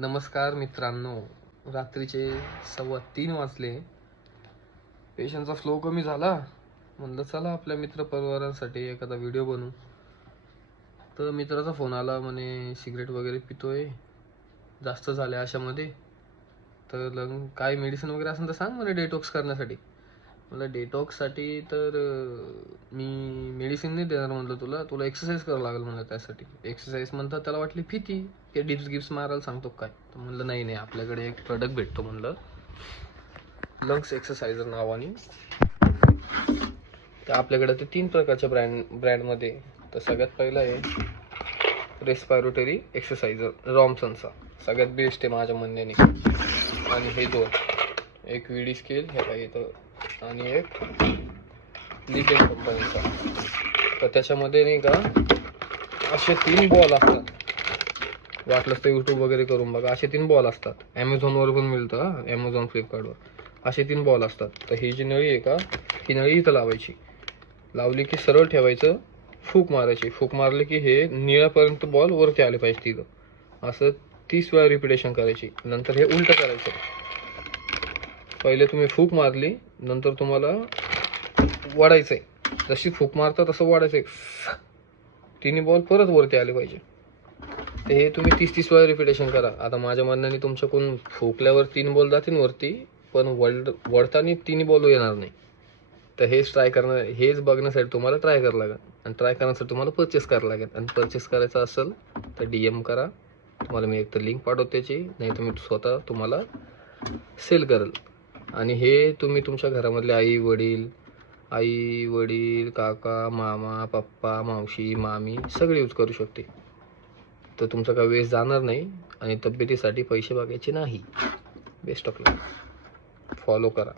नमस्कार मित्रांनो, रात्रीचे 3:15 वाजले. पेशंटचा फ्लो कमी झाला. म्हणलं चला आपल्या मित्र परिवारांसाठी एखादा व्हिडिओ बनवू. तर मित्राचा फोन आला, म्हणे सिगरेट वगैरे पितोय, जास्त झाले अशामध्ये. तर काय मेडिसिन वगैरे असेल तर सांग म्हणे डेटॉक्स करण्यासाठी. मला डेटॉक्ससाठी तर मी मेडिसिन नाही देणार म्हणलं, तुला एक्सरसाइज करावं लागेल म्हणलं. त्यासाठी एक्सरसाइज म्हणतात त्याला वाटली भीती की डिप्स गिप्स मारायला सांगतो काय. तर म्हणलं नाही आपल्याकडे एक प्रोडक्ट भेटतो म्हणलं, लंग्स एक्सरसाइजर नावाने. तर आपल्याकडे ते 3 प्रकारच्या ब्रँडमध्ये. तर सगळ्यात पहिला आहे रेस्पिरेटरी एक्सरसाइजर रॉमसनचा, सगळ्यात बेस्ट आहे माझ्या म्हणण्याने. आणि हे 2, एक व्हीडी स्केल हे काय येतं आणि एक लिकेट कंपनीचा. तर त्याच्यामध्ये नाही का असे 3 बॉल असतात. वाटलंच तर यूट्यूब वगैरे करून बघा. असे 3 बॉल असतात. ॲमेझॉनवर पण मिळतं, ॲमेझॉन फ्लिपकार्टवर असे 3 बॉल असतात. तर ही जी नळी आहे का, ही नळी इथं लावायची. लावली की सरळ ठेवायचं, फूक मारायची. फूक मारली की हे निळ्यापर्यंत बॉल वरती आले पाहिजे तिथं. असं 30 वेळा रिपिटेशन करायची. नंतर हे उलटं करायचं. पहिले तुम्ही फूक मारली, नंतर तुम्हाला वाढायचंय. जशी फूक मारता तसं वाढायचंय. 3 बॉल परत वरती आले पाहिजे. तर हे तुम्ही 30 वेळा रिपिटेशन करा. आता माझ्या म्हणण्याने तुमच्याकडून फुकल्यावर 3 बॉल जातील वरती, पण वळताना 3 बॉल येणार नाही. तर हेच बघण्यासाठी तुम्हाला ट्राय करावं लागेल. आणि ट्राय करण्यासाठी तुम्हाला परचेस करावं लागेल. आणि परचेस करायचं असेल तर DM करा. तुम्हाला मी एक तर लिंक पाठवतो त्याची, नाही तर मी स्वतः तुम्हाला सेल करेल. आणि हे तुम्ही तुमच्या घरामधले आई वडील, काका, मामा, पप्पा, मावशी, मामी सगळे यूज करू शकते. तर तुमचा काय वेस्ट जाणार नाही आणि तब्येतीसाठी पैसे बघायचे नाही. Best of luck. फॉलो करा.